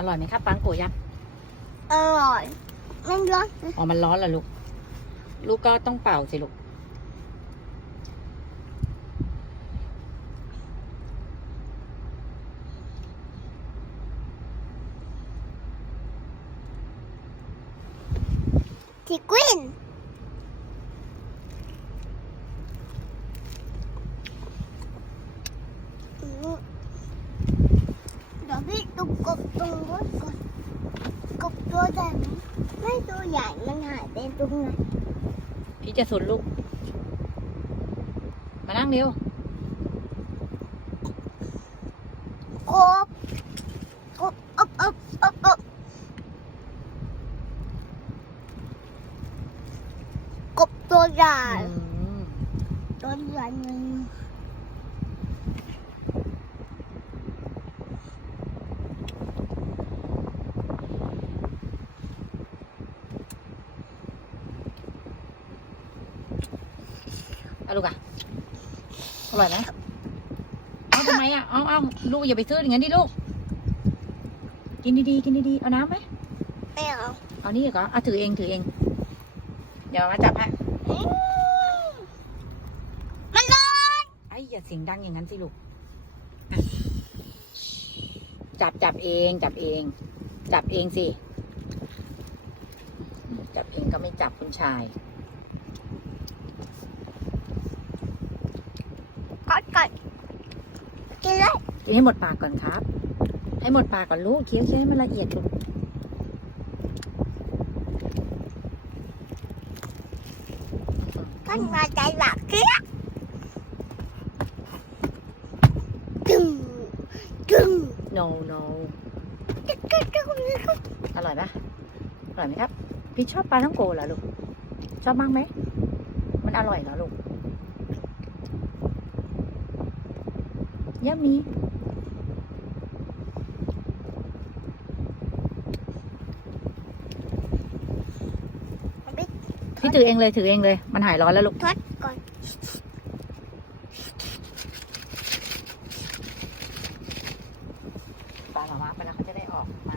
อร่อยไหมครับปังโกะยักษ์อร่อยมันร้อนอ๋อมันร้อนเหรอลูก ลูกก็ต้องเป่าสิลูก ที่กวินอืมเดี๋ยว พี่ตุกกบตรงรถก่อนกบตัวใหญ่ไหมไม่ตัวใหญ่มันหายไปตรงไหนพี่จะสุดลูก มานั่งเร็วกบกบอบอบอบอบกบตัวใหญ่ตัวใหญ่ เอาลูกอะอร่อยไหมเอาทำไมอะเอาเอาลูกอย่าไปซื้ออย่างนั้นดิลูก กินดีๆ กินดีๆ เอาน้ำไหมไม่เอาเอานี่ก็เอาถือเองถือเอง เดี๋ยวมาจับให้มันร้อนไอ้อย่าเสียงดังอย่างนั้นสิลูก จับจับเองจับเอง จับเองสิ จับเองก็ไม่จับคุณชาย กดกดกินเลยกินให้หมดปากก่อนครับ ให้หมดปากก่อนลูกเคี้ยวใช้ให้มันละเอียดลูกกันมาใจหลักเกี้ยจึงจึงโนโนจึงจึงจึงจึงอร่อยปะอร่อยไหมครับ พี่ชอบปลาท่องโกเหรอลูก ชอบมากไหม มันอร่อยเหรอลูก ยัมมี่พี่ถือเองเลยถือเองเลย มันหายร้อนแล้วลูก thoát còn ปลาหมามาไปแล้วเขาจะได้ออกมา